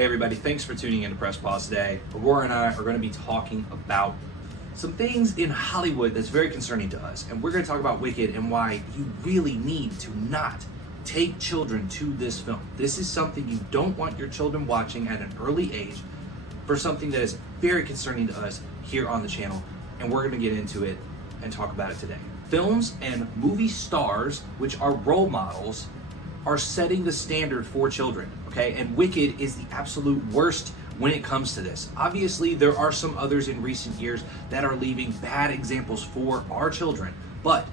Hey everybody, thanks for tuning in to Press Pause today. Aurora and I are going to be talking about some things in Hollywood that's very concerning to us. And we're going to talk about Wicked and why you really need to not take children to this film. This is something you don't want your children watching at an early age for something that is very concerning to us here on the channel. And we're going to get into it and talk about it today. Films and movie stars, which are role models, are setting the standard for children, okay? And Wicked is the absolute worst when it comes to this. Obviously, there are some others in recent years that are leaving bad examples for our children, but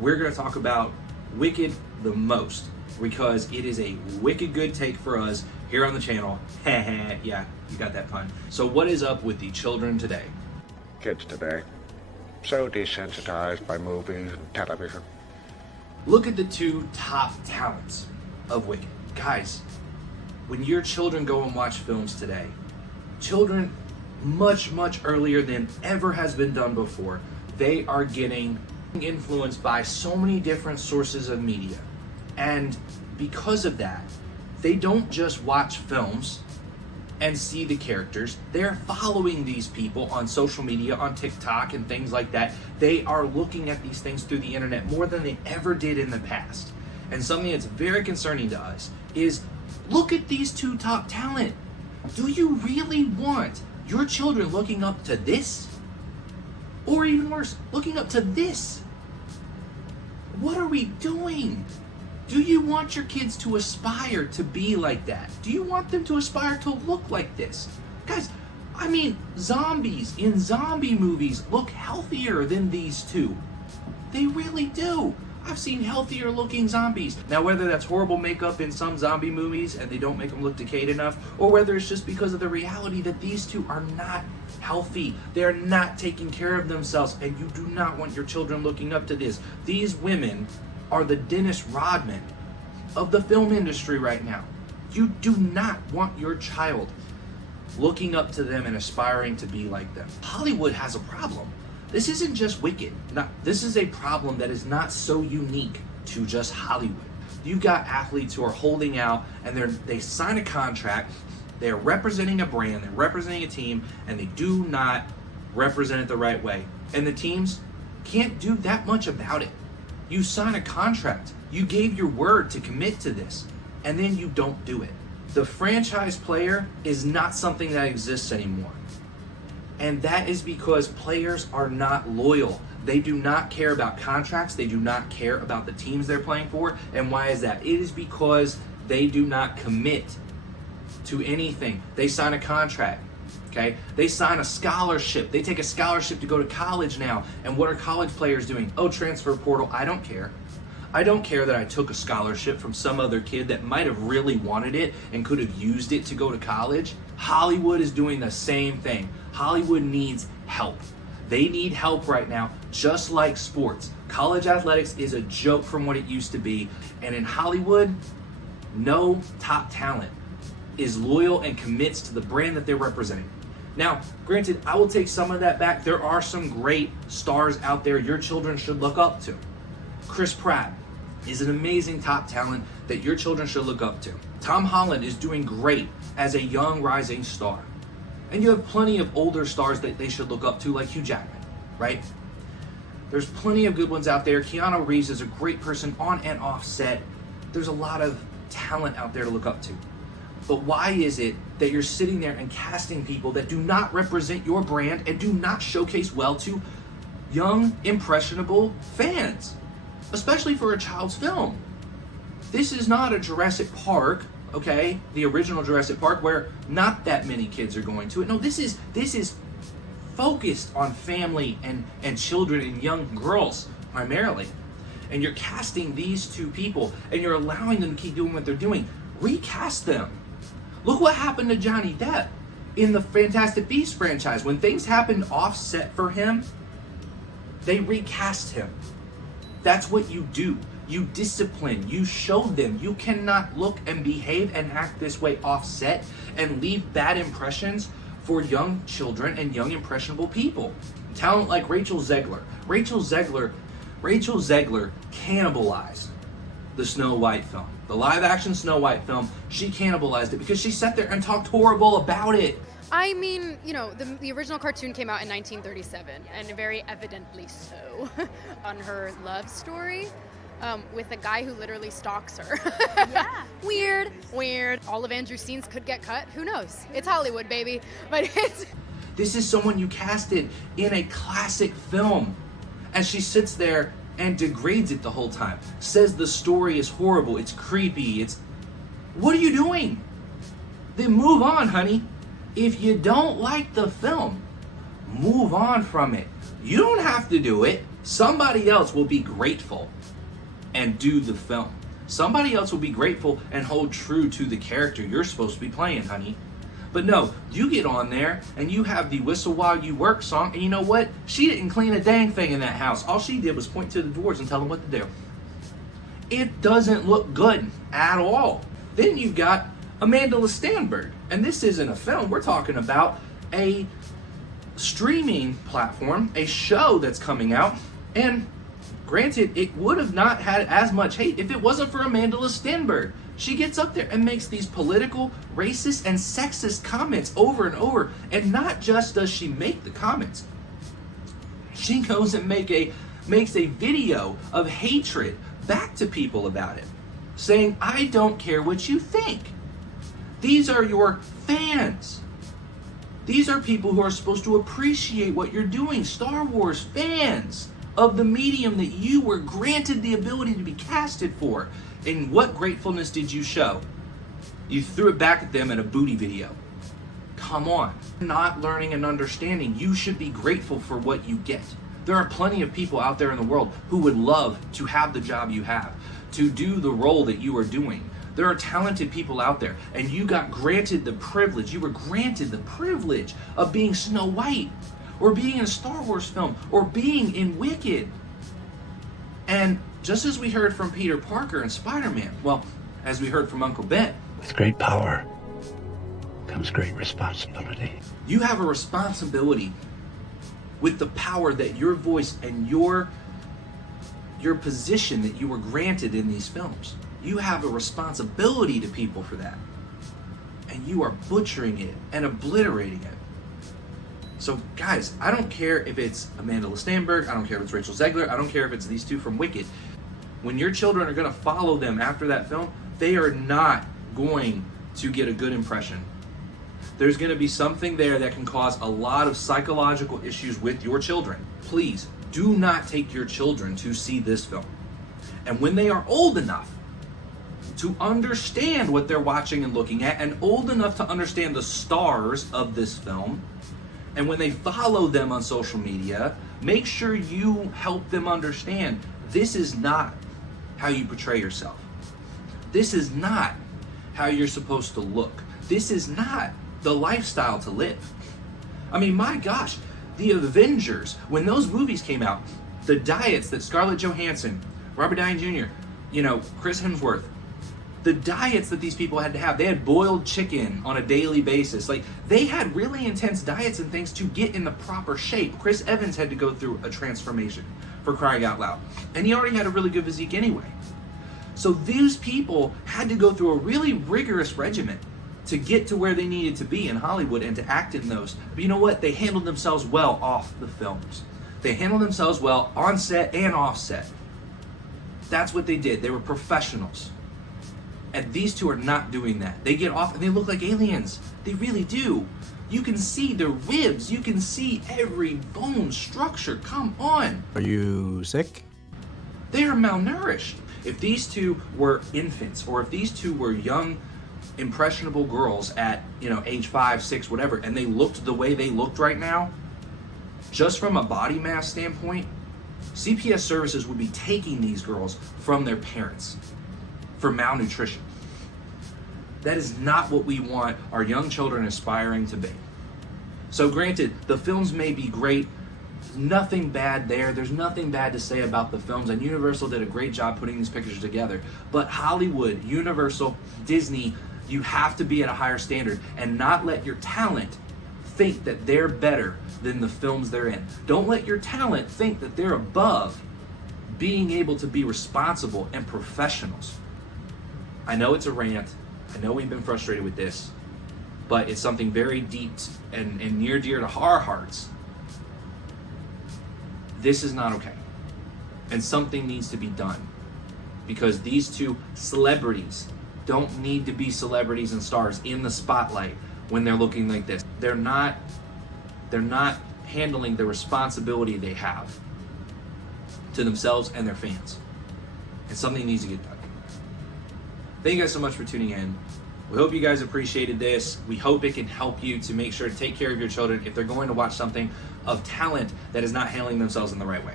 we're gonna talk about Wicked the most because it is a wicked good take for us here on the channel. Yeah, you got that pun. So what is up with the children today? Kids today, so desensitized by movies and television. Look at the two top talents of Wicked. Guys, when your children go and watch films today, children much earlier than ever has been done before, they are getting influenced by so many different sources of media. And because of that, they don't just watch films and see the characters. They're following these people on social media, on TikTok and things like that. They are looking at these things through the internet more than they ever did in the past. And something that's very concerning to us is, look at these two top talent. Do you really want your children looking up to this? Or even worse, looking up to this? What are we doing? Do you want your kids to aspire to be like that? Do you want them to aspire to look like this? Guys, I mean, zombies in zombie movies look healthier than these two. They really do. I've seen healthier looking zombies. Now, whether that's horrible makeup in some zombie movies and they don't make them look decayed enough, or whether it's just because of the reality that these two are not healthy, they're not taking care of themselves, and you do not want your children looking up to this. These women are the Dennis Rodman of the film industry right now. You do not want your child looking up to them and aspiring to be like them. Hollywood has a problem. This isn't just Wicked. This is a problem that is not so unique to just Hollywood. You've got athletes who are holding out and they sign a contract, they're representing a brand, they're representing a team, and they do not represent it the right way. And the teams can't do that much about it. You sign a contract, you gave your word to commit to this, and then you don't do it. The franchise player is not something that exists anymore. And that is because players are not loyal. They do not care about contracts, they do not care about the teams they're playing for. And why is that? It is because they do not commit to anything. They sign a contract. Okay, they sign a scholarship. They take a scholarship to go to college now. And what are college players doing? Oh, transfer portal. I don't care. I don't care that I took a scholarship from some other kid that might have really wanted it and could have used it to go to college. Hollywood is doing the same thing. Hollywood needs help. They need help right now, just like sports. College athletics is a joke from what it used to be. And in Hollywood, no top talent is loyal and commits to the brand that they're representing. Now, granted, I will take some of that back. There are some great stars out there your children should look up to. Chris Pratt is an amazing top talent that your children should look up to. Tom Holland is doing great as a young rising star. And you have plenty of older stars that they should look up to, like Hugh Jackman, right? There's plenty of good ones out there. Keanu Reeves is a great person on and off set. There's a lot of talent out there to look up to. But why is it that you're sitting there and casting people that do not represent your brand and do not showcase well to young, impressionable fans, especially for a child's film? This is not a Jurassic Park, okay? The original Jurassic Park, where not that many kids are going to it. No, this is focused on family and children and young girls primarily. And you're casting these two people and you're allowing them to keep doing what they're doing. Recast them. Look what happened to Johnny Depp in the Fantastic Beasts franchise. When things happened offset for him, they recast him. That's what you do. You discipline, you show them you cannot look and behave and act this way offset and leave bad impressions for young children and young impressionable people. Talent like Rachel Zegler. Rachel Zegler cannibalized the Snow White film. The live action Snow White film, she cannibalized it because she sat there and talked horrible about it. I mean, you know, the original cartoon came out in 1937, and very evidently so, on her love story with a guy who literally stalks her. Yeah. Weird. All of Andrew scenes could get cut. Who knows? It's Hollywood, baby. But it's... This is someone you casted in a classic film. And she sits there and degrades it the whole time. Says the story is horrible, it's creepy, it's... What are you doing? Then move on, honey. If you don't like the film, move on from it. You don't have to do it. Somebody else will be grateful and do the film. Somebody else will be grateful and hold true to the character you're supposed to be playing, honey. But no, you get on there and you have the Whistle While You Work song, and you know what? She didn't clean a dang thing in that house. All she did was point to the doors and tell them what to do. It doesn't look good at all. Then you've got Amanda Stenberg, and this isn't a film. We're talking about a streaming platform, a show that's coming out, and granted, it would have not had as much hate if it wasn't for Amanda Stenberg. She gets up there and makes these political, racist, and sexist comments over and over, and not just does she make the comments, she goes and makes a video of hatred back to people about it, saying, I don't care what you think. These are your fans. These are people who are supposed to appreciate what you're doing. Star Wars fans of the medium that you were granted the ability to be casted for. And what gratefulness did you show? You threw it back at them in a booty video. Come on. Not learning and understanding. You should be grateful for what you get. There are plenty of people out there in the world who would love to have the job you have, to do the role that you are doing. There are talented people out there, and you got granted the privilege. You were granted the privilege of being Snow White, or being in a Star Wars film, or being in Wicked. And just as we heard from Peter Parker and Spider-Man, well, as we heard from Uncle Ben, with great power comes great responsibility. You have a responsibility with the power that your voice and your position that you were granted in these films. You have a responsibility to people for that. And you are butchering it and obliterating it. So guys, I don't care if it's Amanda Stenberg, I don't care if it's Rachel Zegler, I don't care if it's these two from Wicked. When your children are going to follow them after that film, they are not going to get a good impression. There's going to be something there that can cause a lot of psychological issues with your children. Please do not take your children to see this film. And when they are old enough to understand what they're watching and looking at, and old enough to understand the stars of this film, and when they follow them on social media, make sure you help them understand this is not how you portray yourself. This is not how you're supposed to look. This is not the lifestyle to live. I mean, my gosh, the Avengers, when those movies came out, the diets that Scarlett Johansson, Robert Downey Jr., Chris Hemsworth, the diets that these people had to have. They had boiled chicken on a daily basis. Like, they had really intense diets and things to get in the proper shape. Chris Evans had to go through a transformation, for crying out loud. And he already had a really good physique anyway. So these people had to go through a really rigorous regimen to get to where they needed to be in Hollywood and to act in those. But you know what? They handled themselves well off the films. They handled themselves well on set and off set. That's what they did. They were professionals. And these two are not doing that. They get off and they look like aliens. They really do. You can see their ribs. You can see every bone structure. Come on. Are you sick? They are malnourished. If these two were infants, or if these two were young, impressionable girls at, age 5, 6, whatever, and they looked the way they looked right now, just from a body mass standpoint, CPS services would be taking these girls from their parents for malnutrition. That is not what we want our young children aspiring to be. So granted, the films may be great. Nothing bad there. There's nothing bad to say about the films, and Universal did a great job putting these pictures together. But Hollywood, Universal, Disney, you have to be at a higher standard and not let your talent think that they're better than the films they're in. Don't let your talent think that they're above being able to be responsible and professionals. I know it's a rant. I know we've been frustrated with this, but it's something very deep and near dear to our hearts. This is not okay. And something needs to be done. Because these two celebrities don't need to be celebrities and stars in the spotlight when they're looking like this. They're not handling the responsibility they have to themselves and their fans. And something needs to get done. Thank you guys so much for tuning in. We hope you guys appreciated this. We hope it can help you to make sure to take care of your children if they're going to watch something of talent that is not handling themselves in the right way.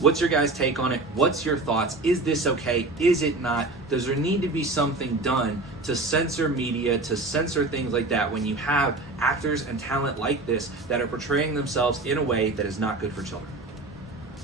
What's your guys' take on it? What's your thoughts? Is this okay? Is it not? Does there need to be something done to censor media, to censor things like that when you have actors and talent like this that are portraying themselves in a way that is not good for children?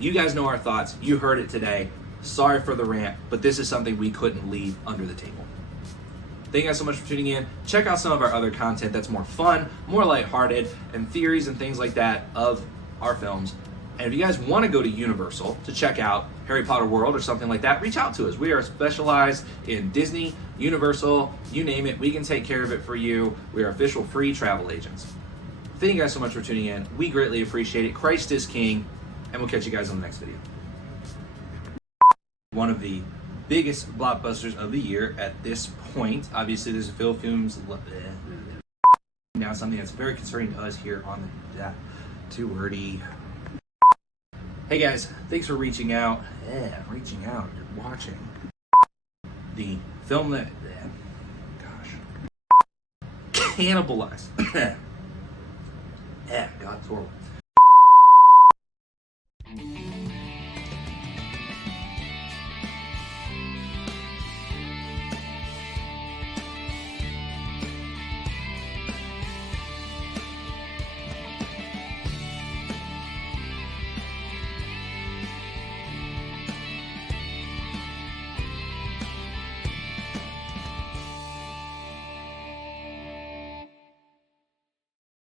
You guys know our thoughts. You heard it today. Sorry for the rant, but this is something we couldn't leave under the table. Thank you guys so much for tuning in. Check out some of our other content that's more fun, more lighthearted, and theories and things like that of our films. And if you guys want to go to Universal to check out Harry Potter World or something like that, reach out to us. We are specialized in Disney, Universal, you name it. We can take care of it for you. We are official free travel agents. Thank you guys so much for tuning in. We greatly appreciate it. Christ is King, and we'll catch you guys on the next video. One of the biggest blockbusters of the year at this point. Obviously, there's a Phil Films now something that's very concerning to us here on the too wordy. Hey guys, thanks for reaching out. Reaching out. You're watching the film that cannibalized. God, it's horrible.